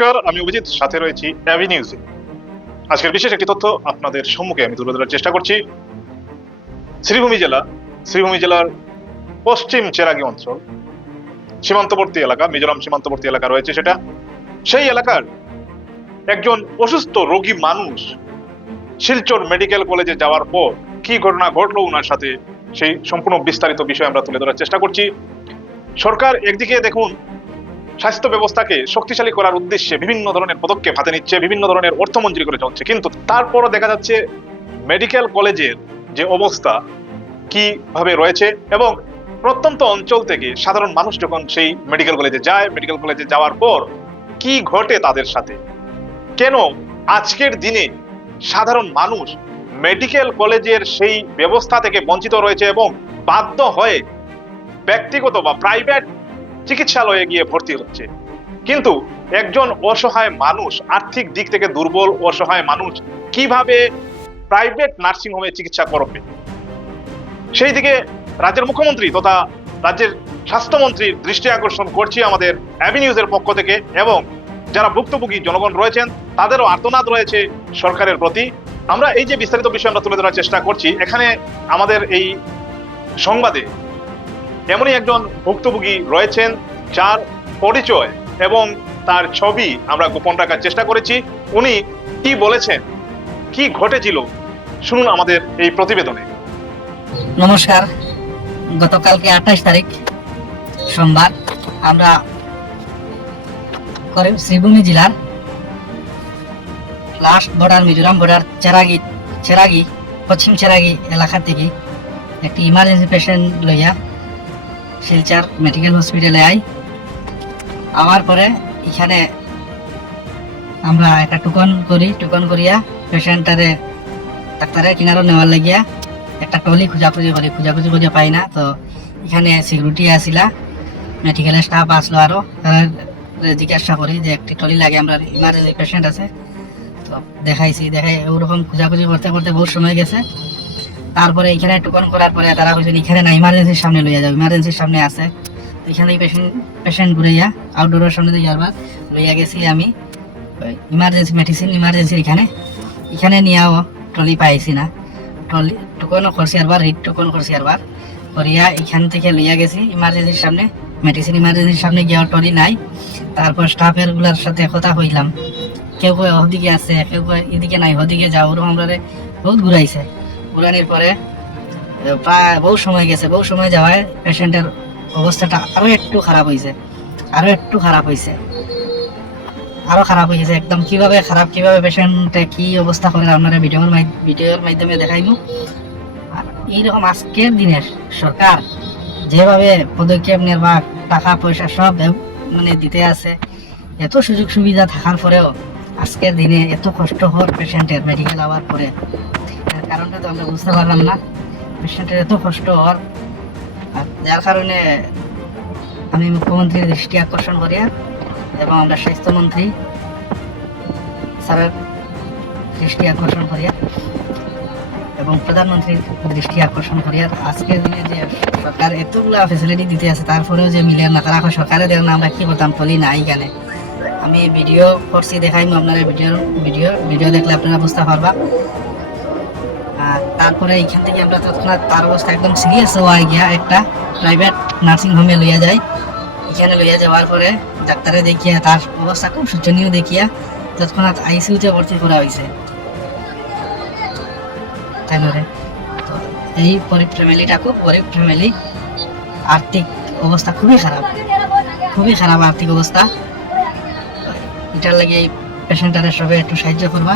নমস্কার, আমি অভিজিৎ, সাথে রয়েছি অ্যাভি নিউজে। আজকের বিশেষ একটি তথ্য আপনাদের সম্মুখে আমি তুলে ধরার চেষ্টা করছি। শ্রীভূমি জেলার পশ্চিম চেরাগি অঞ্চল, সীমান্তবর্তী এলাকা, মিজোরাম সীমান্তবর্তী এলাকা রয়েছে সেটা। সেই এলাকার একজন অসুস্থ রোগী মানুষ শিলচর মেডিকেল কলেজে যাওয়ার পর কি ঘটনা ঘটলো ওনার সাথে, সেই সম্পূর্ণ বিস্তারিত বিষয় আমরা তুলে ধরার চেষ্টা করছি। সরকার একদিকে দেখুন স্বাস্থ্য ব্যবস্থাকে শক্তিশালী করার উদ্দেশ্যে বিভিন্ন ধরনের পদক্ষেপ হাতে নিচ্ছে, বিভিন্ন ধরনের অর্থমন্ত্রী করে চলছে, কিন্তু তারপরও দেখা যাচ্ছে মেডিকেল কলেজের যে অবস্থা কিভাবে রয়েছে, এবং প্রত্যন্ত অঞ্চল থেকে সাধারণ মানুষ যখন সেই মেডিকেল কলেজে যায়, মেডিকেল কলেজে যাওয়ার পর কি ঘটে তাদের সাথে, কেন আজকের দিনে সাধারণ মানুষ মেডিকেল কলেজের সেই ব্যবস্থা থেকে বঞ্চিত রয়েছে এবং বাধ্য হয়ে ব্যক্তিগত বা প্রাইভেট চিকিৎসালয়ে গিয়ে ভর্তি হচ্ছে। কিন্তু একজন অসহায় মানুষ, আর্থিক দিক থেকে দুর্বল অসহায় মানুষ কিভাবে প্রাইভেট নার্সিং হোমে চিকিৎসা করবে, সেই দিকে রাজ্যের মুখ্যমন্ত্রী তথা রাজ্যের স্বাস্থ্যমন্ত্রীর দৃষ্টি আকর্ষণ করছি আমাদের অ্যাভি নিউজের পক্ষ থেকে, এবং যারা ভুক্তভোগী জনগণ রয়েছেন তাদেরও আর্তনাদ রয়েছে সরকারের প্রতি। আমরা এই যে বিস্তারিত বিষয় আমরা তুলে ধরার চেষ্টা করছি, এখানে আমাদের এই সংবাদে এমনই একজন ভুক্তভোগী রয়েছেন যার পরিচয় এবং তার ছবি আমরা গোপন রাখার চেষ্টা করেছি। উনি কি বলেছেন, কি ঘটেছিল, শুনুন আমাদের এই প্রতিবেদনে। নমস্কার, গতকালকে 28 তারিখ সোমবার আমরা শ্রীভূমি জেলার লাস্ট বর্ডার, মিজোরাম বর্ডার চেরাগি পশ্চিম চেরাগি এলাকা থেকে একটি ইমার্জেন্সি পেশেন্ট লইয়া শিলচর মেডিকেল হসপিটালে আওয়ার পরে এখানে আমরা একটা টুকন করিয়া পেশেন্টারে ডাক্তারের কিনারও নেওয়ার লাগিয়া একটা টলি খুঁজাখুঁজি করে পাই না। তো এখানে সিকিউরিটি আসিলা, মেডিকেলের স্টাফ আসলো, আরও তারা জিজ্ঞাসা করি যে একটি টলি লাগে, আমরা ইমার্জেন্সি পেশেন্ট আছে। তো দেখাই ওরকম খুঁজাখুঁজি করতে করতে বহুত সময় গেছে। তারপরে এখানে টুকন করার পরে তারা বলছেন এখানে না, ইমার্জেন্সির সামনে লইয়া যাও, ইমার্জেন্সির সামনে আছে। এখানে পেশেন্ট ঘুরাইয়া আউটডোরের সামনে দিয়ে যাবার লইয়া গেছি আমি ইমার্জেন্সি মেডিসিন, এখানে নিয়েও ট্রলি পাইছি না। ট্রলি টুকনও করছি আরবার, রিড টুকন করছি আরবার করিয়া এখান থেকে লইয়া গেছি ইমার্জেন্সির সামনে, মেডিসিন ইমার্জেন্সির সামনে গিয়েও ট্রলি নাই। তারপর স্টাফের গুলার সাথে কথা হইলাম, কেউ কেউ ওদিকে আছে, কেউ কেউ এদিকে নাই, ওদিকে যাও, ওরকম আমরা বহুত ঘুরাইছে। ঘুরানির পরে প্রায় বহু সময় গেছে, বহু সময় যাওয়ায় পেশেন্টের অবস্থাটা আরো একটু খারাপ হয়েছে, আরো খারাপ হয়েছে একদম। কিভাবে পেশেন্টে কি অবস্থা করে আপনারা ভিডিওর মাধ্যমে দেখাইমু। আর এইরকম আজকের দিনের সরকার যেভাবে পদক্ষেপ নেওয়া, টাকা পয়সা সব মানে দিতে আছে, এত সুযোগ সুবিধা থাকার পরেও আজকের দিনে এত কষ্ট হওয়ার পেশেন্টের মেডিকেল আওয়ার পরে, এর কারণটা তো আমরা বুঝতে পারলাম না। পেশেন্টের এত কষ্ট হওয়ার, যার কারণে আমি মুখ্যমন্ত্রীর দৃষ্টি আকর্ষণ করিয়া এবং আমরা স্বাস্থ্যমন্ত্রী স্যারের দৃষ্টি আকর্ষণ করিয়া এবং প্রধানমন্ত্রীর দৃষ্টি আকর্ষণ করিয়া আজকের দিনে যে সরকার এতগুলা ফেসিলিটি দিতে আছে, তারপরেও যে মিলে না, তারা সরকারে দেন না, আমরা কি করতাম, টলি না এখানে। আমি ভিডিও করছি, দেখাইমু আপনারা, ভিডিও দেখলে আপনারা বুঝতে পারবা। তারপরে এখান থেকে আমরা তৎক্ষণাৎ তার অবস্থা একদম সিরিয়াস হওয়া গিয়া একটা প্রাইভেট নার্সিং হোমে লইয়া যাই। এখানে লইয়া যাওয়ার পরে ডাক্তারে দেখিয়া তার অবস্থা খুব শোচনীয় দেখিয়া তৎক্ষণাৎ আইসিইউতে ভর্তি করা হয়েছে। তাই নয়, তো এই ফ্যামিলিটা খুব গরিব ফ্যামিলি, আর্থিক অবস্থা খুবই খারাপ আর্থিক অবস্থা। এটার লাগে এই পেশেন্টারের সবাই একটু সাহায্য করবা।